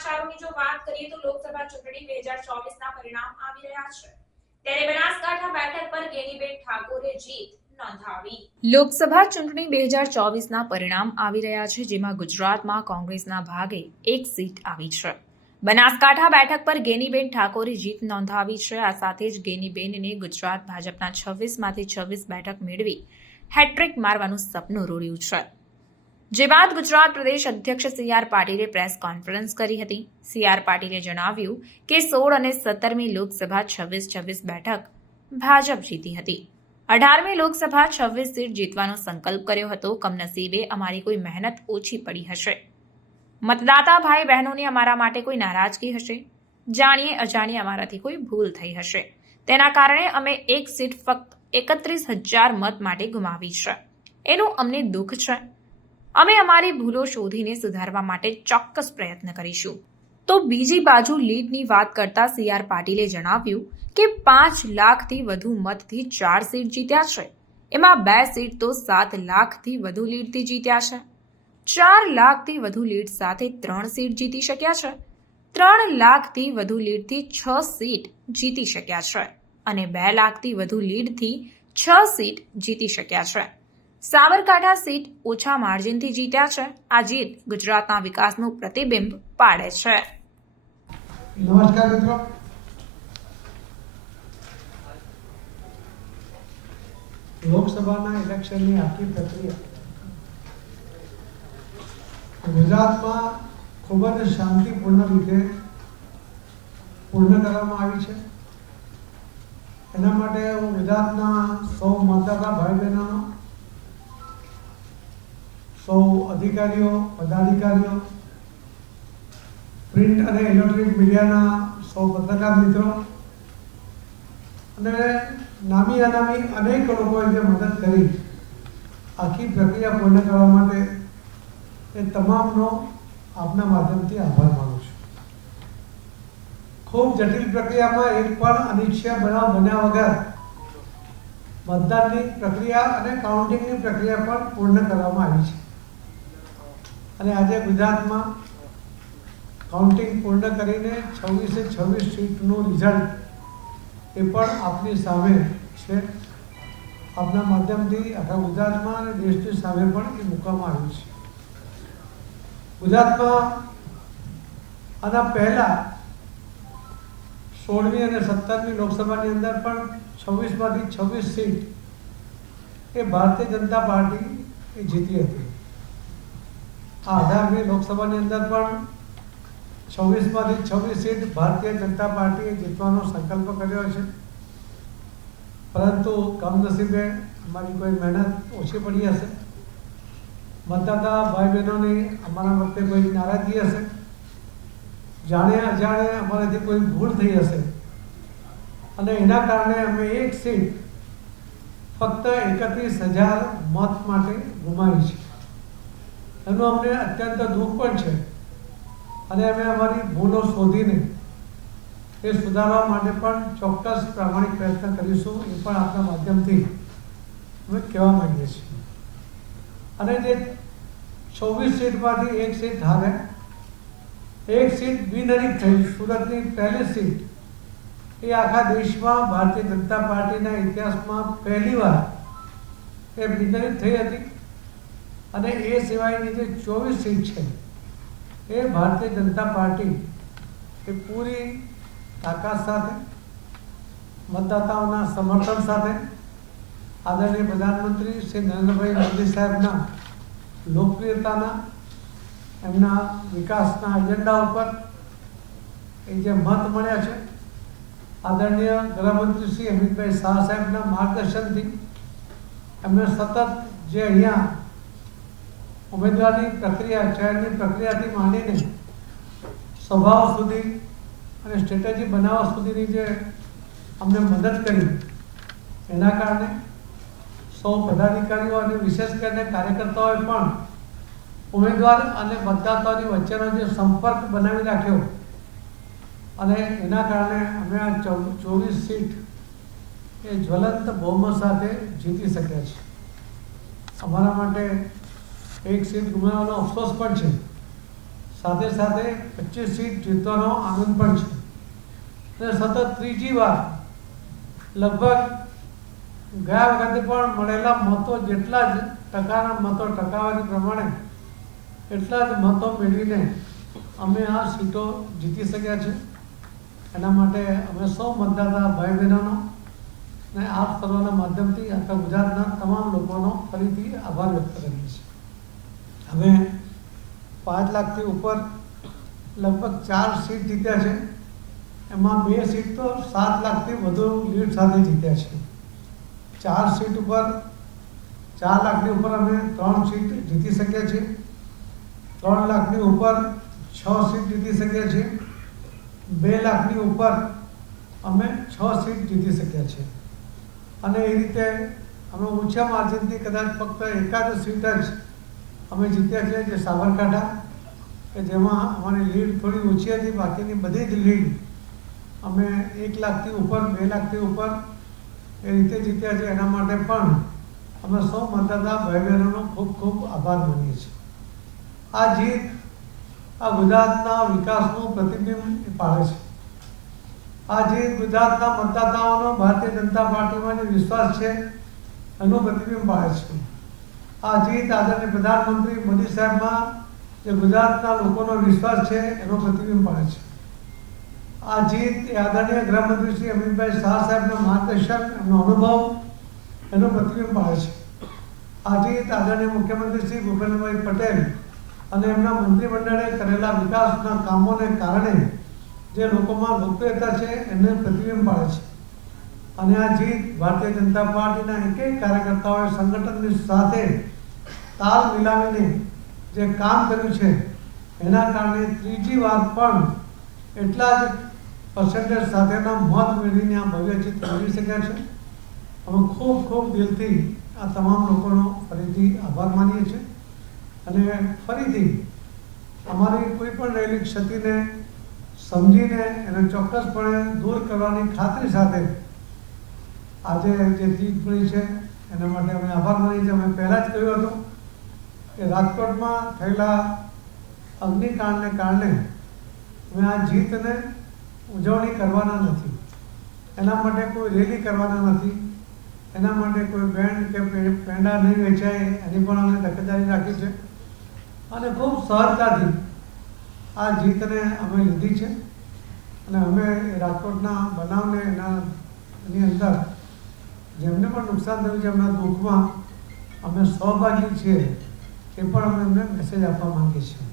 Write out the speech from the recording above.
સમાચારોની જો વાત કરીએ તો લોકસભા ચૂંટણી બે હજાર ચોવીસના પરિણામ આવી રહ્યા છે. ત્યારે બનાસકાંઠા બેઠક પર ગેનીબેન ઠાકોરે જીત લોકસભા ચૂંટણી બે હજાર ચોવીસના પરિણામ આવી રહ્યા છે, જેમાં ગુજરાતમાં કોંગ્રેસના ભાગે એક સીટ આવી છે. બનાસકાંઠા બેઠક પર ગેનીબેન ઠાકોરે જીત નોંધાવી છે. આ સાથે જ ગેનીબેનને ગુજરાત ભાજપના છવ્વીસમાંથી છવ્વીસ બેઠક મેળવી હેટ્રિક મારવાનું સપનું રોડ્યું છે. જે બાદ ગુજરાત પ્રદેશ અધ્યક્ષ સી આર પાટીલે પ્રેસ કોન્ફરન્સ કરી હતી. સી આર પાટીલે જણાવ્યું કે સોળ અને સત્તરમી લોકસભા છવ્વીસ છવ્વીસ બેઠક ભાજપ જીતી હતી. અઢારમી લોકસભા છવ્વીસ સીટ જીતવાનો સંકલ્પ કર્યો હતો. કમનસીબે અમારી કોઈ મહેનત ઓછી પડી હશે. મતદાતા ભાઈ બહેનોની અમારા માટે કોઈ નારાજગી હશે? જાણીએ અજાણીએ અમારાથી કોઈ ભૂલ થઈ હશે. તેના કારણે અમે એક સીટ ફક્ત એકત્રીસ હજાર મત માટે ગુમાવી છે. એનું અમને દુઃખ છે. અમે અમારી ભૂલો શોધીને સુધારવા માટે ચોક્કસ પ્રયત્ન કરીશું. તો બીજી બાજુ લીડની વાત કરતા સી આર પાટીલે જણાવ્યું કે પાંચ લાખથી વધુ મતથી ચાર સીટ જીત્યા છે. એમાં બે સીટ તો સાત લાખથી વધુ લીડથી જીત્યા છે. ચાર લાખથી વધુ લીડ સાથે ત્રણ સીટ જીતી શક્યા છે. ત્રણ લાખથી વધુ લીડથી છ સીટ જીતી શક્યા છે. અને બે લાખથી વધુ લીડથી છ સીટ જીતી શક્યા છે. સાબરકાંઠા સીટ ઓછા માર્જિનથી જીત્યા છે. આ જીત ગુજરાતના વિકાસનું પ્રતિબિંબ પાડે છે. નમસ્કાર મિત્રો. લોકસભાના ઇલેક્શનની આખી પ્રક્રિયા ગુજરાતમાં ખૂબ જ શાંતિપૂર્ણ રીતે પૂર્ણ કરવામાં આવી છે. એના માટે હું ગુજરાતના સૌ મતદાતા ભાઈ બહેનોનો સૌ અધિકારીઓ, પદાધિકારીઓ, પ્રિન્ટ અને ઇલેક્ટ્રોનિક મીડિયાના સૌ પત્રકાર મિત્રો, અને નામી અનામી અનેક લોકોએ જે મદદ કરી, આખી પ્રક્રિયા પૂર્ણ કરવા માટે એ તમામનો આપના માધ્યમથી આભાર માનું છું. ખૂબ જટિલ પ્રક્રિયામાં એક પણ અનિચ્છય બનાવ બન્યા વગર મતદાનની પ્રક્રિયા અને કાઉન્ટિંગની પ્રક્રિયા પણ પૂર્ણ કરવામાં આવી છે. અને આજે ગુજરાતમાં કાઉન્ટિંગ પૂર્ણ કરીને છવ્વીસે છવ્વીસ સીટનું રિઝલ્ટ એ પણ આપની સામે છે. આપના માધ્યમથી આખા ગુજરાતમાં અને દેશની સામે પણ એ મૂકવામાં આવ્યું છે. ગુજરાતમાં આના પહેલાં સોળમી અને સત્તરમી લોકસભાની અંદર પણ છવ્વીસમાંથી છવ્વીસ સીટ એ ભારતીય જનતા પાર્ટી એ જીતી હતી. આ અઢારમી લોકસભાની અંદર પણ છવ્વીસમાંથી છવ્વીસ સીટ ભારતીય જનતા પાર્ટીએ જીતવાનો સંકલ્પ કર્યો છે. પરંતુ કમનસીબે અમારી કોઈ મહેનત ઓછી પડી હશે. મતદાતા ભાઈ બહેનોની અમારા વખતે કોઈ નારાજગી હશે? જાણે અજાણે અમારાથી કોઈ ભૂલ થઈ હશે? અને એના કારણે અમે એક સીટ ફક્ત એકત્રીસ હજાર મત માટે ગુમાવી છે. એનું અમને અત્યંત દુઃખ પણ છે. અને અમે અમારી ભૂલો શોધીને એ સુધારવા માટે પણ ચોક્કસ પ્રામાણિક પ્રયત્ન કરીશું, એ પણ આપણા માધ્યમથી અમે કહેવા માંગીએ છીએ. અને જે છવ્વીસ સીટમાંથી એક સીટ હારે, એક સીટ બિનહરીફ થઈ, સુરતની પહેલી સીટ, એ આખા દેશમાં ભારતીય જનતા પાર્ટીના ઇતિહાસમાં પહેલીવાર એ બિનહરીફ થઈ હતી. અને એ સિવાયની જે ચોવીસ સીટ છે, એ ભારતીય જનતા પાર્ટી એ પૂરી તાકાત સાથે, મતદાતાઓના સમર્થન સાથે આદરણીય પ્રધાનમંત્રી શ્રી નરેન્દ્રભાઈ મોદી સાહેબના લોકપ્રિયતાના, એમના વિકાસના એજન્ડા ઉપર એ જે મત મળ્યા છે, આદરણીય ગૃહમંત્રી શ્રી અમિતભાઈ શાહ સાહેબના માર્ગદર્શનથી એમને સતત જે અહીંયા ઉમેદવારની પ્રક્રિયા ચયનની પ્રક્રિયાથી માંડીને સ્વભાવ સુધી અને સ્ટ્રેટેજી બનાવવા સુધીની જે અમને મદદ કરી, એના કારણે સૌ પદાધિકારીઓ અને વિશેષ કરીને કાર્યકર્તાઓએ પણ ઉમેદવાર અને મતદાતાઓની વચ્ચેનો જે સંપર્ક બનાવી રાખ્યો અને એના કારણે અમે આ ચોવીસ સીટ એ જ્વલંત બહુમત સાથે જીતી શક્યા છીએ. અમારા માટે એક સીટ ગુમાવવાનો અફસોસ પણ છે. સાથે સાથે પચીસ સીટ જીતવાનો આનંદ પણ છે. અને સતત ત્રીજી વાર લગભગ ગયા વખતે પણ મળેલા મતો જેટલા જ ટકાના મતો ટકાવારી પ્રમાણે એટલા જ મતો મેળવીને અમે આ સીટો જીતી શક્યા છે. એના માટે અમે સૌ મતદાતા ભાઈ બહેનોનો ને આ સર્વના માધ્યમથી આખા ગુજરાતના તમામ લોકોનો ફરીથી આભાર વ્યક્ત કરીએ છીએ. અમે પાંચ લાખથી ઉપર લગભગ ચાર સીટ જીત્યા છે. એમાં બે સીટ તો સાત લાખથી વધુ લીડ સાથે જીત્યા છે. ચાર સીટ ઉપર, ચાર લાખની ઉપર અમે ત્રણ સીટ જીતી શક્યા છીએ. ત્રણ લાખની ઉપર છ સીટ જીતી શક્યા છીએ. બે લાખની ઉપર અમે છ સીટ જીતી શક્યા છીએ. અને એ રીતે અમે ઓછા માર્જિનથી કદાચ ફક્ત એકાદ સીટ જ અમે જીત્યા છીએ જે સાબરકાંઠા, કે જેમાં અમારી લીડ થોડી ઓછી હતી, બાકીની બધી જ લીડ અમે એક લાખથી ઉપર, બે લાખથી ઉપર એ રીતે જીત્યા છે એના માટે પણ અમે સૌ મતદાતા ભાઈ બહેનોનો ખૂબ ખૂબ આભાર માનીએ છીએ. આ જીત આ ગુજરાતના વિકાસનું પ્રતિબિંબ પાડે છે. આ જીત ગુજરાતના મતદાતાઓનો ભારતીય જનતા પાર્ટીમાં જે વિશ્વાસ છે, એનું પ્રતિબિંબ પાડે છે. આ જીત આદરણીય પ્રધાનમંત્રી મોદી સાહેબમાં જે ગુજરાતના લોકોનો વિશ્વાસ છે, એનો પ્રતિબિંબ પાડે છે. આ જીત એ આદરણીય ગૃહમંત્રી શ્રી અમિતભાઈ શાહ સાહેબના માર્ગદર્શન એમનો અનુભવ, એનો પ્રતિબિંબ પડે છે. આ જીત આદરણીય મુખ્યમંત્રી શ્રી ભૂપેન્દ્રભાઈ પટેલ અને એમના મંત્રીમંડળે કરેલા વિકાસના કામોને કારણે જે લોકોમાં લોકપ્રિયતા છે, એને પ્રતિબિંબ પાડે છે. અને આ જીત ભારતીય જનતા પાર્ટીના એક એક કાર્યકર્તાઓએ સંગઠનની સાથે તાલ મિલાવીને જે કામ કર્યું છે, એના કારણે ત્રીજી વાર પણ એટલા જ પર્સન્ટેજ સાથેના મત મેળવીને આ ભવ્ય જીત મેળવી શક્યા છે. અમે ખૂબ ખૂબ દિલથી આ તમામ લોકોનો ફરીથી આભાર માનીએ છીએ. અને ફરીથી અમારી કોઈ પણ રહેલી ક્ષતિને સમજીને એને ચોક્કસપણે દૂર કરવાની ખાતરી સાથે આજે જે જીત મળી છે, એના માટે અમે આભાર માની છે અમે પહેલાં જ કહ્યું હતું કે રાજકોટમાં થયેલા અગ્નિકાંડને કારણે અમે આ જીતને ઉજવણી કરવાના નથી. એના માટે કોઈ રેલી કરવાના નથી. એના માટે કોઈ બેન્ડ કે પેંડા નહીં વેચાય, એની પણ અમે તકેદારી રાખી છે. અને ખૂબ સરળતાથી આ જીતને અમે લીધી છે. અને અમે રાજકોટના બનાવને એના, એની અંદર જેમને પણ નુકસાન થયું છે, એમના દુઃખમાં અમે સહભાગી છીએ, એ પણ અમે એમને મેસેજ આપવા માંગીએ છીએ.